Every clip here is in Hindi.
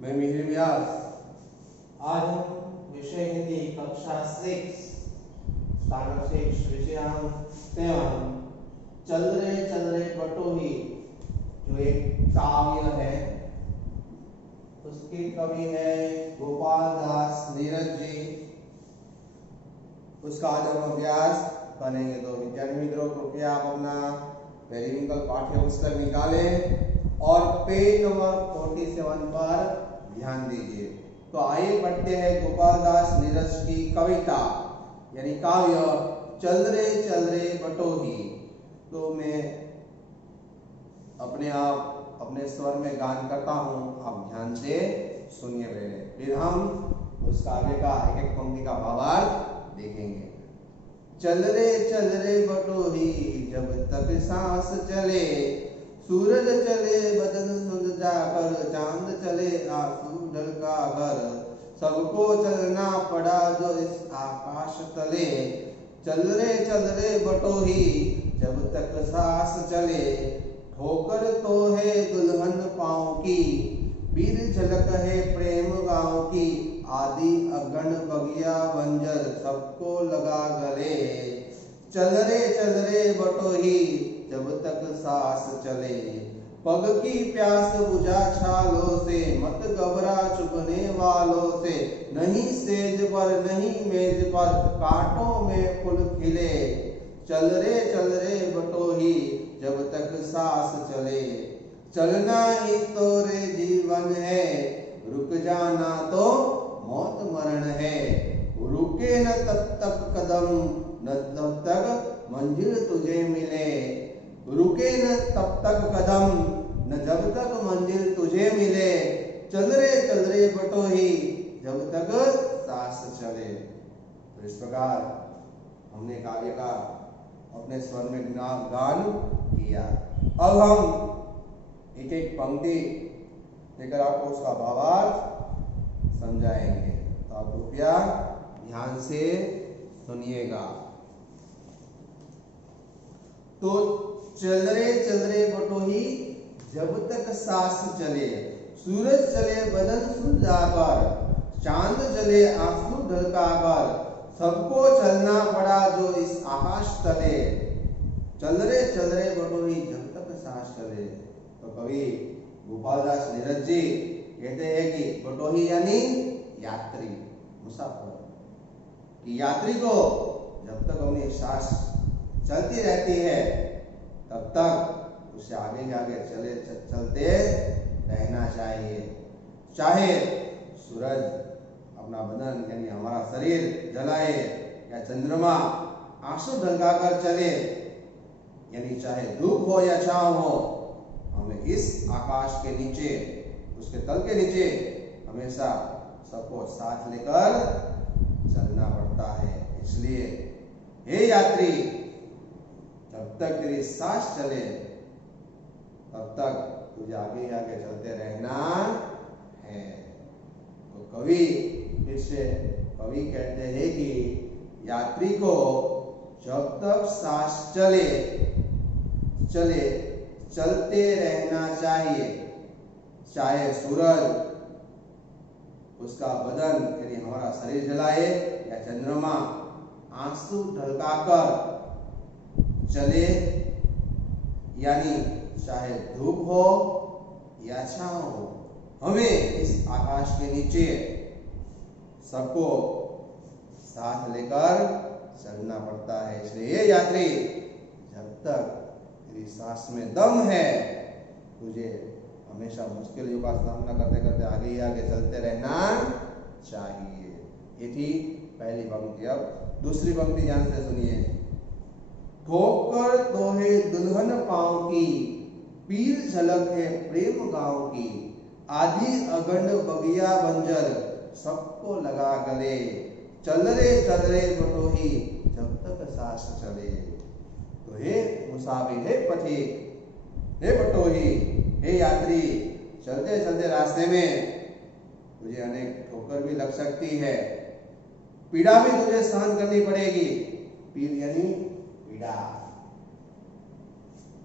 मैं मिहिर व्यास। आज हम विषय हिंदी कक्षा 6 स्टैंडर्ड 6 विषयांक 7 चल रे बटोही जो एक काव्य है उसके कवि है गोपाल दास नीरज जी। उसका आज हम अभ्यास करेंगे। तो विद्यार्थी मित्रों कृपया आप अपना पेरिविंकल पाठ्य पुस्तक निकालें और पेज नंबर 47 पर ध्यान दीजिए। तो आइए पढ़ते हैं गोपाल दास नीरज की कविता यानी काव्य चल रे बटोही। तो मैं अपने आप अपने स्वर में गान करता हूँ, आप ध्यान से सुनिए पहले, फिर हम उस काव्य का एक एक पंक्ति का भावार्थ देखेंगे। चल रे बटोही जब तक सांस चले, सूरज चले बदन सुध जाकर, चांद चले आंसू ढलका कर, सबको चलना पड़ा जो इस आकाश तले। चल रे बटोही जब तक सांस चले, ठोकर तो है दुल्हन पाँव की, बीर झलक है प्रेम गाँव की, आदि अगन बगिया बंजर सबको लगा गले। चल रे बटोही जब तक सांस चले, पग की प्यास बुझा छालों से, मत घबरा चुभने वालों से, नहीं सेज पर नहीं मेज पर, कांटों में फूल खिले। चल रे बटोही जब तक सांस चले, चलना ही तो रे जीवन है, रुक जाना तो मौत मरण है। रुके न तब तक कदम, न तब तक मंजिल तुझे मिले। रुके न तब तक कदम, न जब तक मंजिल तुझे मिले। चल रे बटोही जब तक सांस चले। तो इस प्रकार हमने काव्य का अपने स्वर में गान किया। अब हम एक एक पंक्ति लेकर आपको उसका भावार्थ समझाएंगे, तो आप कृपया ध्यान से सुनिएगा। तो चल रे बटोही जब तक सांस चले, सूरज चले बदन सुलझाकर, चांद चले आंसू ढलकाकर, सबको चलना पड़ा जो इस आकाश तले। चल रे बटोही जब तक सांस चले। तो कवि गोपाल दास नीरज जी कहते हैं कि बटोही यानी यात्री, मुसाफिर, कि यात्री को जब तक अपनी सांस चलती रहती है तब तक उसे आगे चलते रहना चाहिए। चाहे सूरज अपना बदन यानी हमारा शरीर जलाए या चंद्रमा आंसू ढलकाकर चले, यानी चाहे धूप हो या छांव हो, हमें इस आकाश के नीचे, उसके तल के नीचे हमेशा सबको साथ लेकर चलना पड़ता है। इसलिए हे यात्री, जब तक तेरी सांस चले तब तक तुझे आगे चलते रहना है। तो कवि फिर से कवि कहते हैं कि यात्री को जब तक सांस चलते रहना चाहिए। चाहे सूरज उसका बदन यानी हमारा शरीर जलाए या चंद्रमा आंसू ढलकाकर चले, यानी चाहे धूप हो या छांव हो, हमें इस आकाश के नीचे सबको साथ लेकर चलना पड़ता है। इसलिए यात्री, जब तक तेरी सांस में दम है, तुझे हमेशा मुश्किलों का सामना करते करते आगे चलते रहना चाहिए। ये थी पहली पंक्ति। अब दूसरी पंक्ति ध्यान से सुनिए। ठोकर तो है दुल्हन पाँव की, पीर झलक है प्रेम गाँव की, आधी अगंड बगिया बंजर सबको लगा गले। चल रे बटोही जब तक सांस चले। तो हे मुसाफिर, हे पथिक, हे बटोही, हे यात्री, चलते चलते रास्ते में तुझे अनेक ठोकर भी लग सकती है, पीड़ा भी तुझे सहन करनी पड़ेगी। पीर यानी पीड़ा,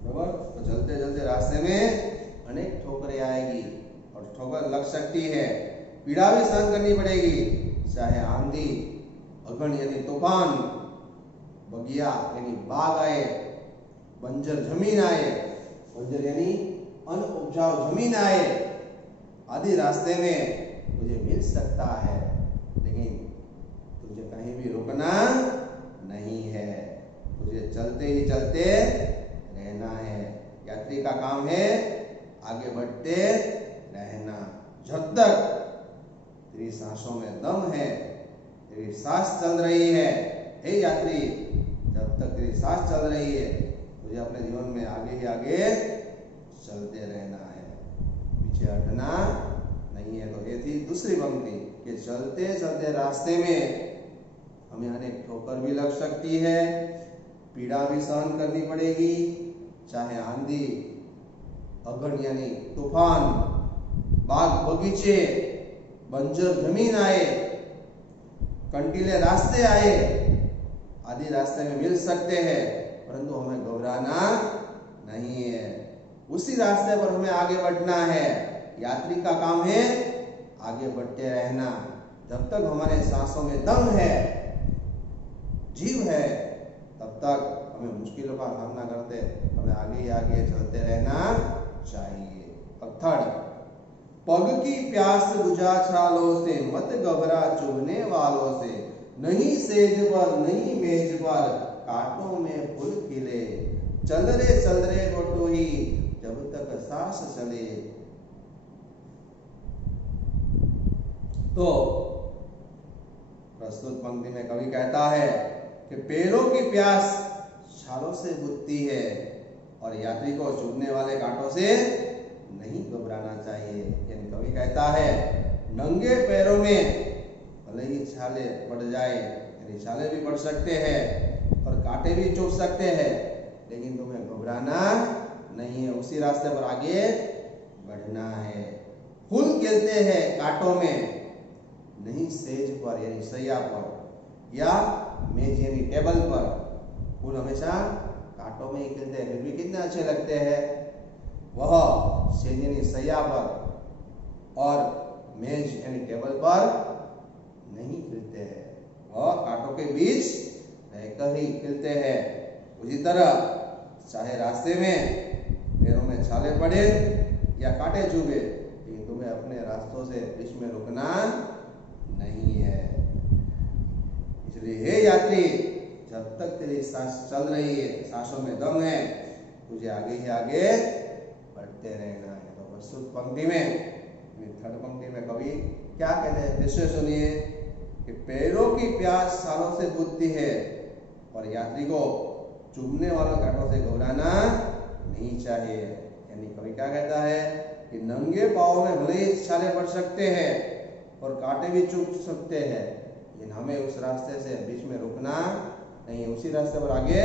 बराबर। तो चलते चलते रास्ते में अनेक ठोकरें आएगी और ठोकर लग सकती है, पीड़ा भी सहन करनी पड़ेगी, चाहे आंधी, अगन यानी तूफान, बगिया यानी बाग आए, बंजर जमीन आए, बंजर यानी अनउपजाऊ जमीन आए, आदि रास्ते में तुझे मिल सकता है, लेकिन तुझे कहीं भी रुकना नहीं है, तुझे चलते ही चलते रहना है। यात्री का काम है आगे बढ़ते रहना। जब तक तेरी सांसों में दम है, तेरी सांस चल रही है, हे यात्री, जब तक तेरी सांस चल रही है तुझे अपने जीवन में आगे ही आगे चलते रहना है, पीछे हटना नहीं है। तो ये थी दूसरी पंक्ति कि चलते चलते रास्ते में हमें अनेक ठोकर भी लग सकती है, पीड़ा भी सहन करनी पड़ेगी, चाहे आंधी, अगन यानी तूफान, बाग बगीचे, बंजर जमीन आए, कंटीले रास्ते आए, आदि रास्ते में मिल सकते हैं, परंतु हमें घबराना नहीं है, उसी रास्ते पर हमें आगे बढ़ना है। यात्री का काम है आगे बढ़ते रहना। जब तक हमारे सांसों में दम है, जीव है, तब तक हमें मुश्किलों का सामना करते हमें आगे ही आगे चलते रहना चाहिए। अब थर्ड, पग की प्यास बुझा छालों से, मत घबरा चुभने वालों से, नहीं सेज पर नहीं मेज पर, कांटों में फूल खिले, चल रे बटोही, जब तक सांस चले। तो प्रस्तुत पंक्ति में कवि कहता है कि पैरों की प्यास छालों से बुझती है और यात्री को चुभने वाले कांटों से नहीं घबराना चाहिए। यानी कवि कहता है नंगे पैरों में भले ही छाले पड़ जाए, यानी छाले भी पड़ सकते हैं और कांटे भी चुभ सकते हैं, लेकिन तुम्हें घबराना नहीं है, उसी रास्ते पर आगे बढ़ना है। फूल खिलते हैं कांटों में, नहीं सेज पर यानी सैया पर या मेज यानी टेबल पर। फूल हमेशा कांटों में ही खिलते हैं, फिर भी कितने अच्छे लगते हैं। वह सेज यानी सैया पर और मेज यानी टेबल पर नहीं खिलते हैं, वह कांटों के बीच रहकर ही खिलते हैं। उसी तरह चाहे रास्ते में पैरों में छाले पड़े या कांटे चुभे, लेकिन तुम्हें अपने रास्तों से बीच में रुकना नहीं है। इसलिए हे यात्री, जब तक तेरी सांस चल रही है, सांसों में दम है, तुझे आगे ही आगे बढ़ते रहना है। तो प्रस्तुत पंक्ति में, थर्ड पंक्ति में कवि क्या कहते हैं, फिर से सुनिए कि पैरों की प्यास छालों से बुझती है और यात्री को चुभने वालों कांटों से घबराना नहीं चाहिए। यानी कवि क्या कहता है कि नंगे पाँव में भले ही छाले पड़ सकते हैं और कांटे भी चुभ सकते हैं, लेकिन हमें उस रास्ते से बीच में रुकना नहीं है, उसी रास्ते पर आगे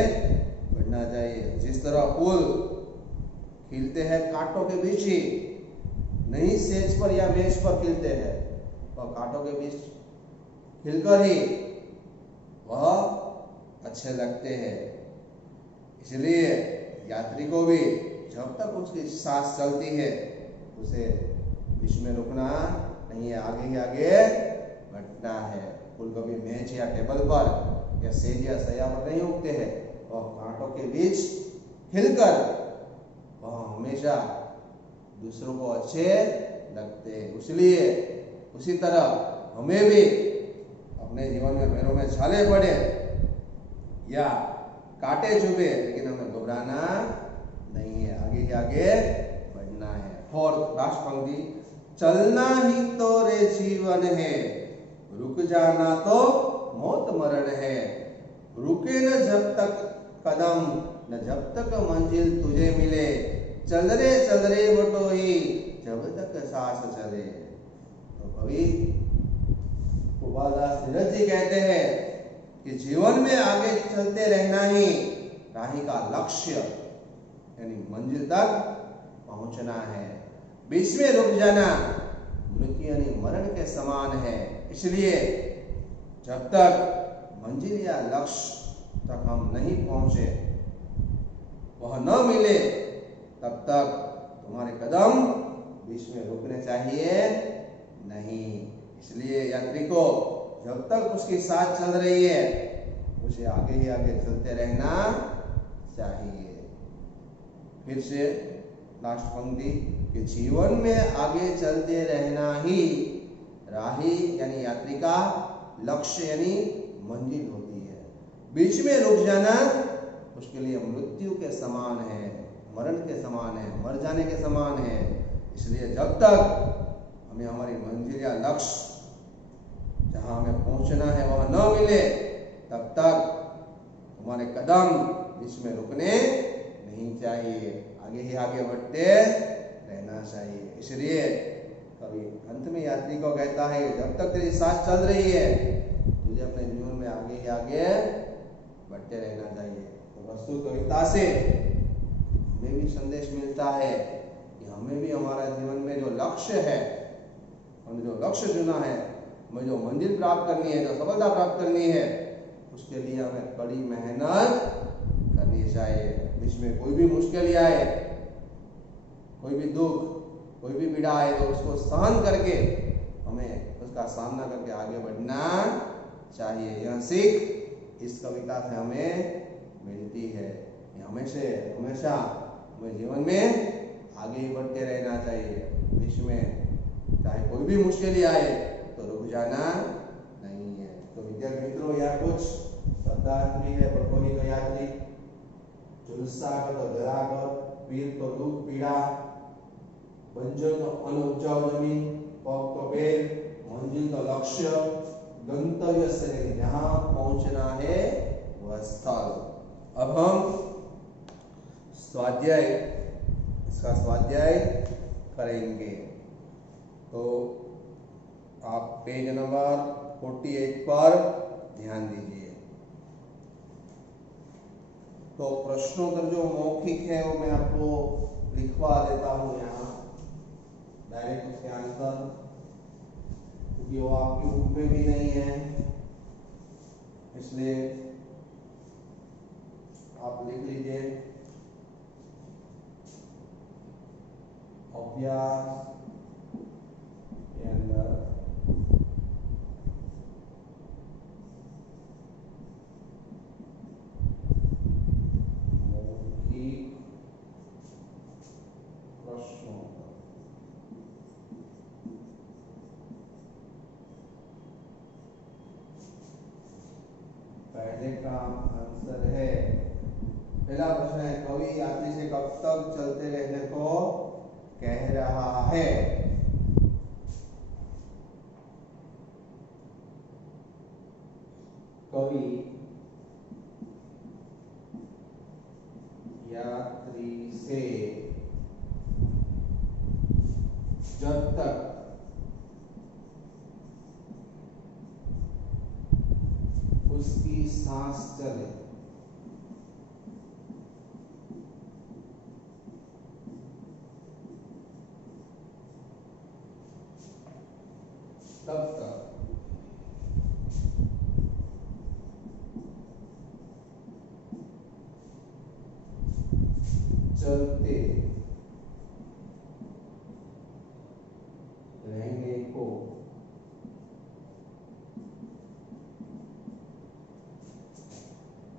बढ़ना चाहिए। जिस तरह फूल खिलते हैं कांटों के बीच ही, नहीं सेज पर या मेज पर खिलते हैं, वह कांटों के बीच खिलकर ही वह अच्छे लगते हैं। इसलिए यात्री को भी जब तक उसकी सांस चलती है उसे बीच में रुकना नहीं है, आगे ही आगे बढ़ना है। फूल कभी मेज या टेबल पर या सेज या सैया पर नहीं उगते हैं, वह कांटों के बीच खिलकर वह हमेशा दूसरों को अच्छे लगते हैं। इसलिए उसी तरह हमें भी अपने जीवन में पैरों में छाले पड़े या कांटे चुभे, लेकिन हमें घबराना नहीं है, आगे ही आगे बढ़ना है। फोर्थ लास्ट पंक्ति, चलना ही तो रे जीवन है, रुक जाना तो मौत मरण है, रुके न जब तक कदम, न जब तक मंजिल तुझे मिले, चल रे बटोही, जब तक सांस चले। तो कवि गोपालदास तीरथ जी कहते हैं कि जीवन में आगे चलते रहना ही राही का लक्ष्य यानी मंजिल तक पहुंचना है। बीच में रुक जाना मृत्यु यानी मरण के समान है। इसलिए जब तक मंजिल या लक्ष्य तक हम नहीं पहुंचे, वह न मिले, तब तक तुम्हारे कदम बीच में रुकने चाहिए नहीं। इसलिए यात्री को जब तक उसकी सांस चल रही है उसे आगे ही आगे चलते रहना चाहिए। फिर से लास्ट पंक्ति कि जीवन में आगे चलते रहना ही राही यानी यात्री का लक्ष्य यानी मंजिल होती है। बीच में रुक जाना उसके लिए मृत्यु के समान है, मरण के समान है, मर जाने के समान है। इसलिए जब तक हमें हमारी मंजिल या लक्ष्य जहां हमें पहुंचना है वहां न मिले तब तक हमारे कदम बीच में रुकने नहीं चाहिए, आगे ही आगे बढ़ते रहना चाहिए। इसलिए कवि अंत में यात्री को कहता है जब तक तेरी सांस चल रही है तुझे अपने जीवन में आगे ही आगे बढ़ते रहना चाहिए। तो प्रस्तुत कविता से हमें भी संदेश मिलता है कि हमें भी हमारा जीवन में जो लक्ष्य है, हमने जो लक्ष्य चुना है, हमें जो मंजिल प्राप्त करनी है, जो सफलता प्राप्त करनी है, उसके लिए हमें कड़ी मेहनत करनी चाहिए। बीच में कोई भी मुश्किल आए, कोई भी दुख, कोई भी पीड़ा आए तो उसको सहन करके हमें उसका सामना करके आगे बढ़ना चाहिए। यह सीख इस कविता से हमें मिलती है कि हमेशा हमें जीवन में आगे ही बढ़ते रहना चाहिए। बीच में चाहे कोई भी मुश्किल आए तो रुक जाना नहीं है। तो विद्यार्थी मित्रों, यह कुछ शब्दार्थी है। बकोही तो यात्री, झुलसा तो जरा कर, पीर तो दुख पीड़ा, बंजर तो अनउपजाऊ जमीन, पग तो पैर, मंजिल तो लक्ष्य, गंतव्य से जहां पहुंचना है वह स्थल। अब हम इसका स्वाध्याय करेंगे। तो आप पेज नंबर 48 पर ध्यान दीजिए। तो प्रश्नोत्तर जो मौखिक है वो मैं आपको लिखवा देता हूँ यहाँ डायरेक्ट उसके आंसर, क्योंकि वो आपकी बुक में भी नहीं है, इसलिए आप लिख लीजिए। अभ्यास के अंदर मौखिक प्रश्नों पहले का आंसर है, पहला प्रश्न है कवि यात्री से कब तक चलते रहने को कह रहा है? कवि यात्री से जब तक उसकी सांस चले तब तक चलते रहने को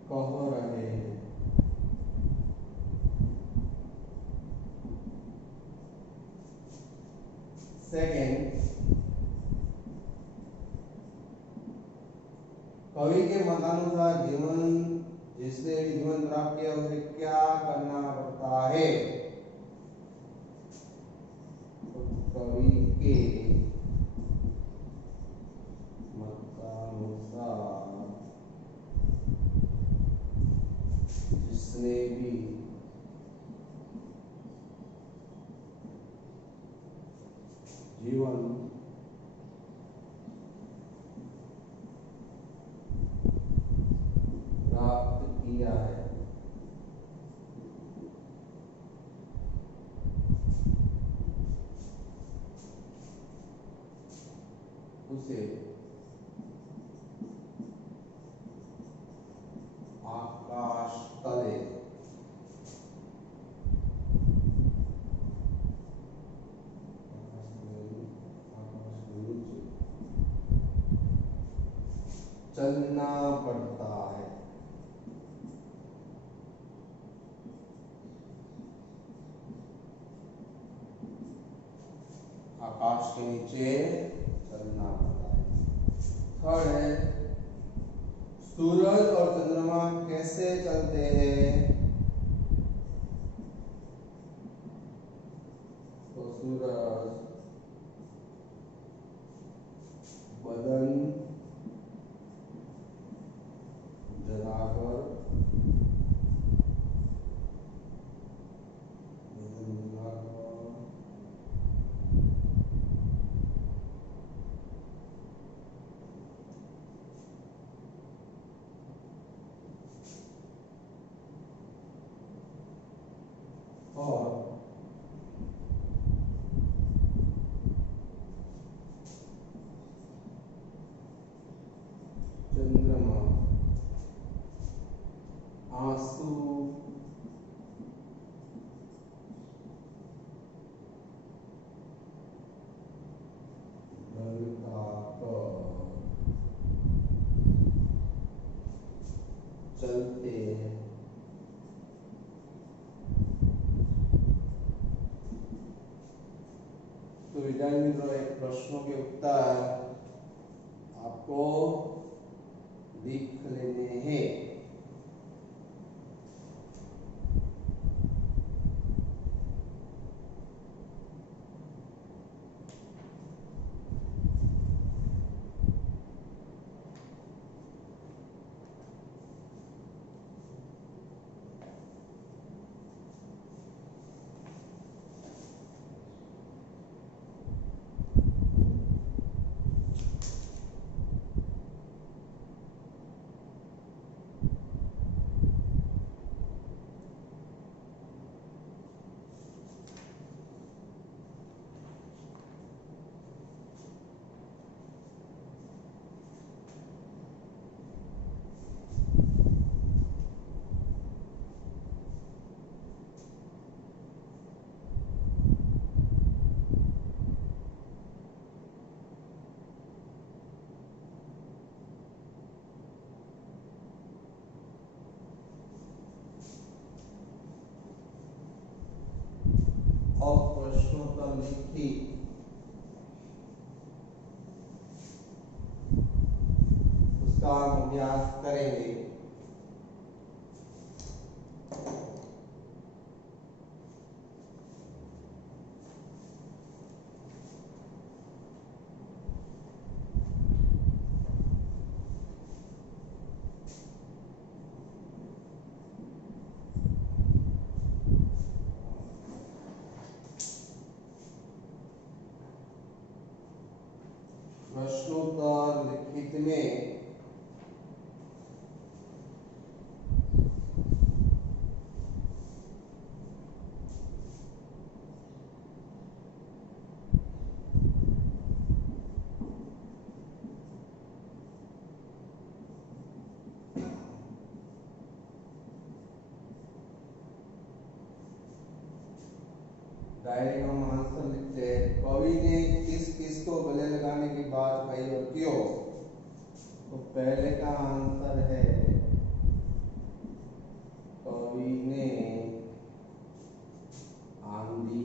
कह रहे हैं। सेकेंड, कवि के मतानुसार जिसने भी जीवन प्राप्त किया उसे क्या करना पड़ता है? तो कवि के मतानुसार जिसने भी जीवन प्राप्त किया है उसे आकाश तले चलना पड़ता है। आकाश के नीचे चलना पड़ता है। थर्ड है सूरज और चंद्रमा कैसे चलते हैं? तो सूरज बदन जलाकर और चंद्रमा आंसू चलते हैं। तो विद्यार्थी मित्रों, एक प्रश्नों के उत्तर आपको लिख लेने हैं। और प्रश्नोत्तर लिखित उसका अभ्यास करेंगे। प्रश्नोत्तर लिखित में डायरी में हम आंसर लिखते हैं। कवि ने किस किस को गले लगाने की बात कही और क्यों? तो पहले का आंसर है कवि ने आंधी,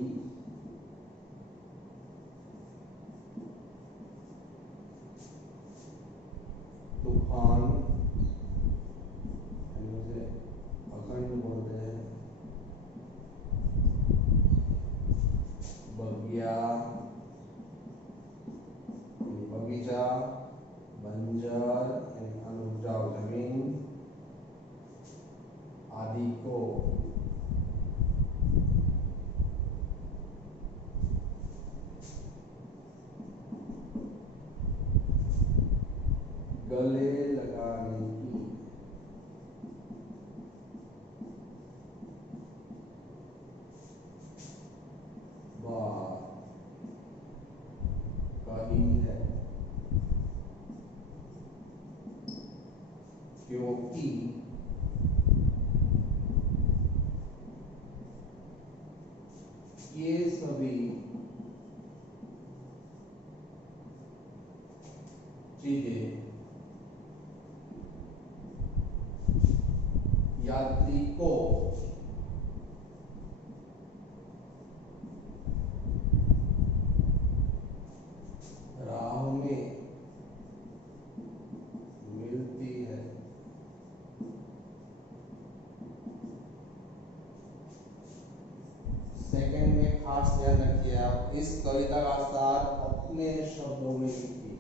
तूफान, अखंड बोलते हैं, बगिया, बगीचा, बंजर अनुपजाऊ जमीन आदि को गले लगाने की बात कही है, क्योंकि ये सभी चीजें यात्री को राह में मिलती है। सेकंड में खास ध्यान रखिए आप, इस कविता का सार अपने शब्दों में लिखिए।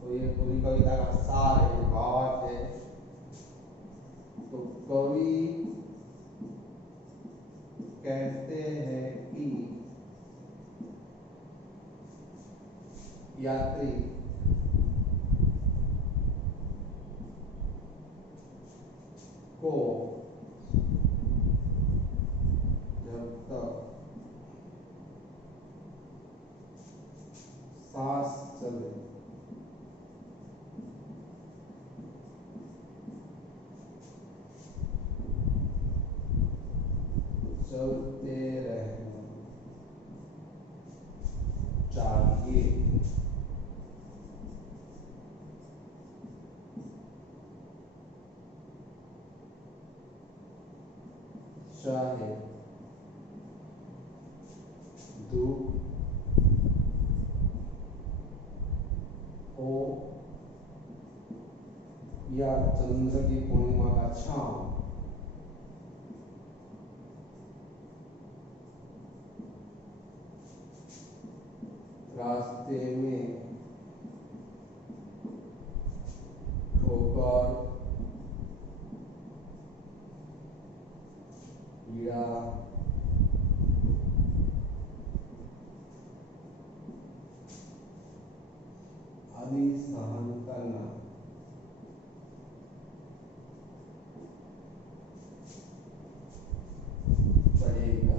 तो ये पूरी कविता का सार है, भावार्थ है। तो कवि कहते हैं कि यात्री को जब तक सांस चले चलते रहना चाहिए। चाहे धूप हो या चंद्र की पूर्णिमा का छांव, रास्ते में ठोकर, पीड़ा, आदि सहन करना पड़ेगा।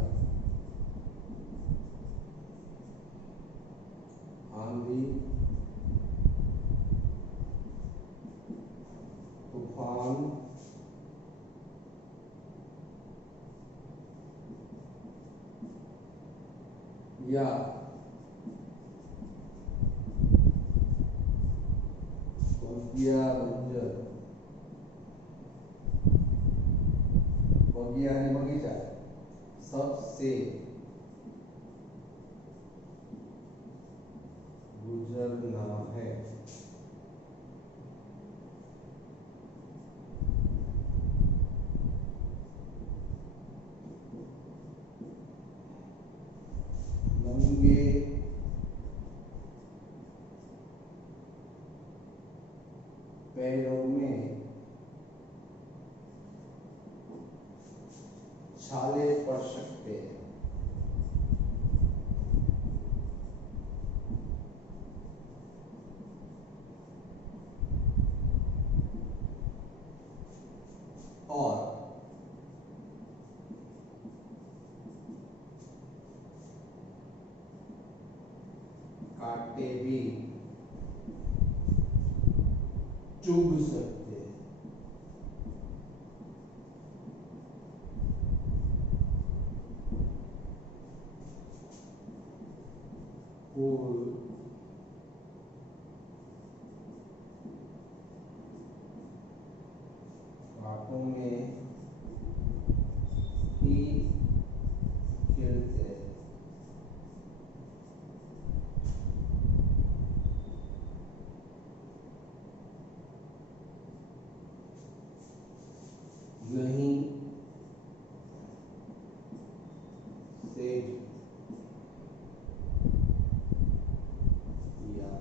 आंधी, तूफान, या बगीचा सबसे गुजरना है। नंगे पैरों में छाले पड़ सकते हैं। और कांटे भी चुभ सकते हैं। फूल, बातों में ही खिलते हैं। नहीं से या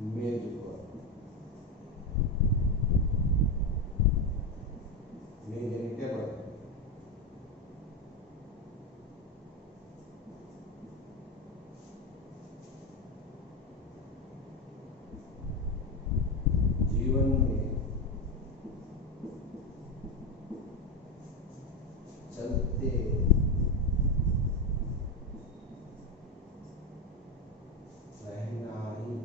मेज पर, मेज यानी टेबल, जीवन में चलते रहना ही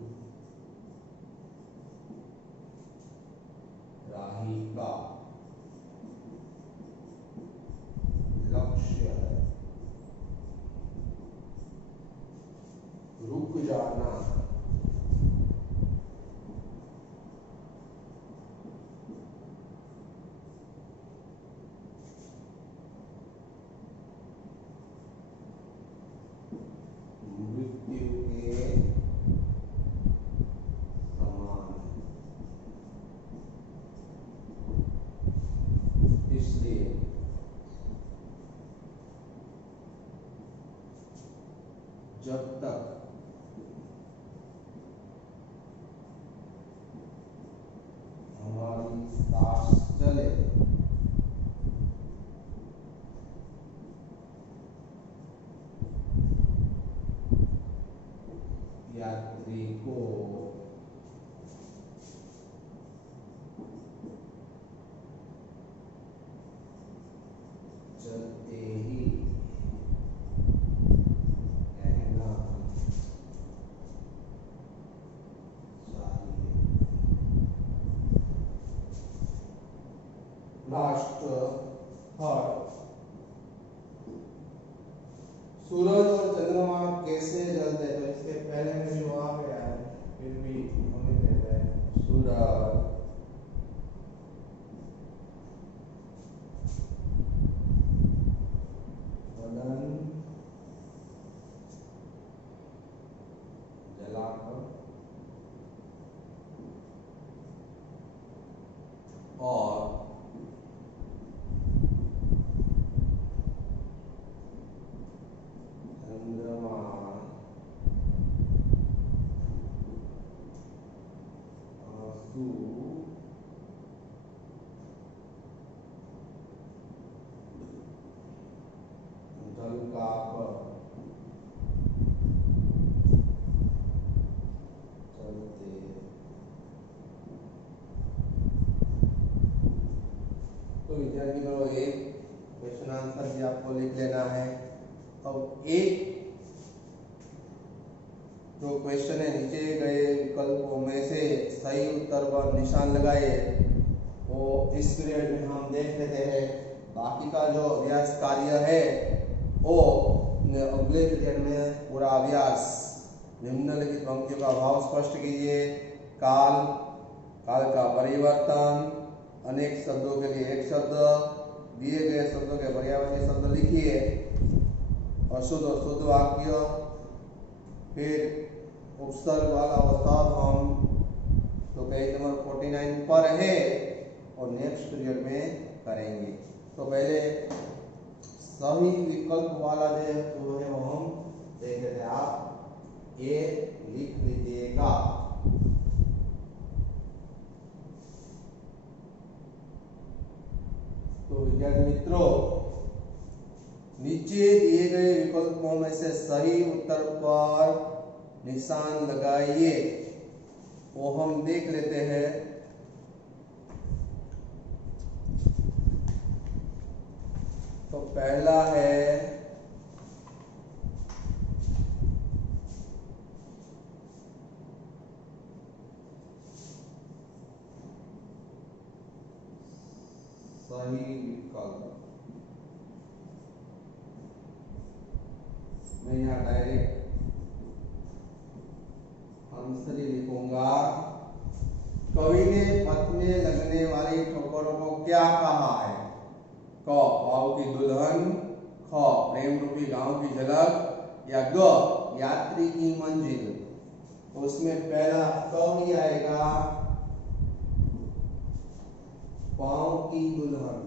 राही का लक्ष्य है। रुक जाना जब तक हमारी सांस चले, यात्री को चलते ही रहना चाहिए। लास्ट थर्ड, सूरज और चंद्रमा कैसे जलते हैं? तो इसके पहले में जो आ गया है फिर भी होने देते हैं। सूरज बदन जलाकर और चंद्रमा आंसू ढलकाकर चलते। तो विद्यार्थी मित्रों, एक क्वेश्चन आंसर भी आपको लिख लेना है। अब एक जो क्वेश्चन है, नीचे गए विकल्पों में से सही उत्तर पर निशान लगाए, वो इस पीरियड में हम देख लेते हैं। बाकी का जो अभ्यास कार्य है वो अगले पीरियड में पूरा अभ्यास। निम्नलिखित पंक्तियों का भाव स्पष्ट कीजिए। काल, काल का परिवर्तन, अनेक शब्दों के लिए एक शब्द, दिए गए शब्दों के पर्यायवाची शब्द लिखिए, अशुद्ध और शुद्ध वाक्य, फिर उपसर्ग वाला अवसर हम तो पेज नंबर 49 पर है और नेक्स्ट पीरियड में करेंगे। तो पहले सही विकल्प वाला जो है वो हम देख लेते हैं। आप ये लिख लीजिएगा। तो विद्यार्थी मित्रों, नीचे दिए गए विकल्पों में से सही उत्तर पर निशान लगाइए, वो हम देख लेते हैं। तो पहला है सही विकल्प। मैं यहाँ डायरेक्ट आंसर लिखूंगा। कवि ने पथ में लगने वाली ठोकरों को क्या कहा है? क, पाव की दुल्हन, ख, प्रेम रूपी गांव की झलक, या ग, यात्री की मंजिल। तो उसमें पहला कवि आएगा, पाव की दुल्हन।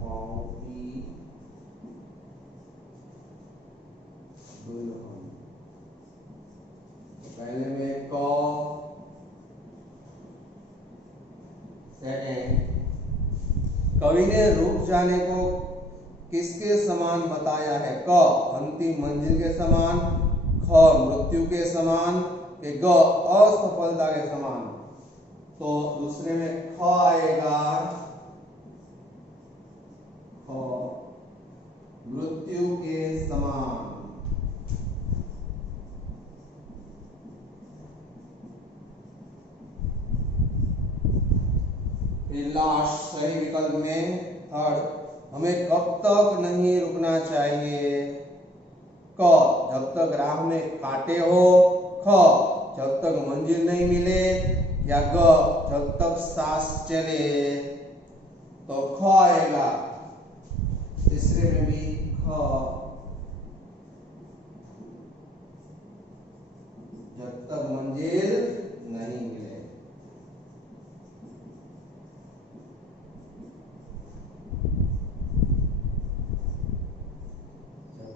पाव की दुल्हन। तो पहले में क, सेकंड, कवि ने रुक जाने को किसके समान बताया है? क, अंतिम मंजिल के समान, ख, मृत्यु के समान, के ग, असफलता के समान। तो दूसरे में ख आएगा, ख, मृत्यु के समान। फिर लास्ट सही विकल्प में थर्ड, हमें कब तक नहीं रुकना चाहिए? क, जब तक राह में कांटे हो, ख, जब तक मंजिल नहीं मिले, या ग, जब तक सांस चले। तो ख आएगा। तीसरे में भी ख, जब तक मंजिल नहीं मिले। जब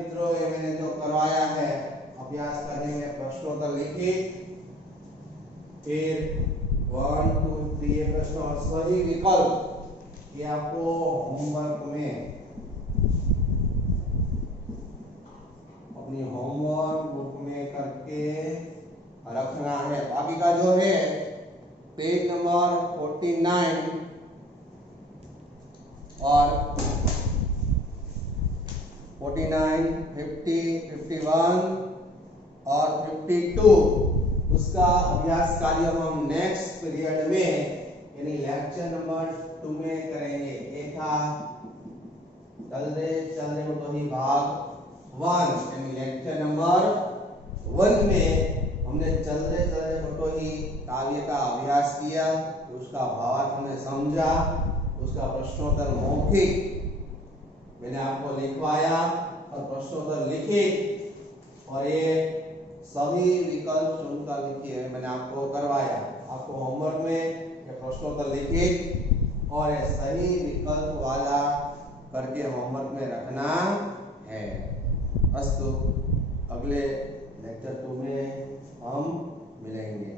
मित्रों ये मैंने जो करवाया है अभ्यास करेंगे, प्रश्नोत्तर लिखित, फिर 1 2 3 ये प्रश्न और सही विकल्प ये आपको होमवर्क में अपनी होमवर्क बुक में करके रखना है। बाकी का जो है पेज नंबर 49 और 49, 50, 51 और 52 उसका अभ्यास कार्य हम नेक्स्ट पीरियड में यानी लेक्चर नंबर 2 में करेंगे। ये था चल रहे तो ही भाग 1 यानी लेक्चर नंबर 1 में हमने चल रहे तो ही काव्य का अभ्यास किया, उसका भावार्थ हमने समझा, उसका प्रश्नोत्तर मौखिक मैंने आपको लिखवाया और प्रश्नोत्तर लिखे और ये सभी विकल्प चुनकर लिखिए मैंने आपको करवाया। आपको होमवर्क में ये प्रश्नोत्तर लिखित और ये सही विकल्प वाला करके होमवर्क में रखना है। अस्तु, अगले लेक्चर 2 में हम मिलेंगे।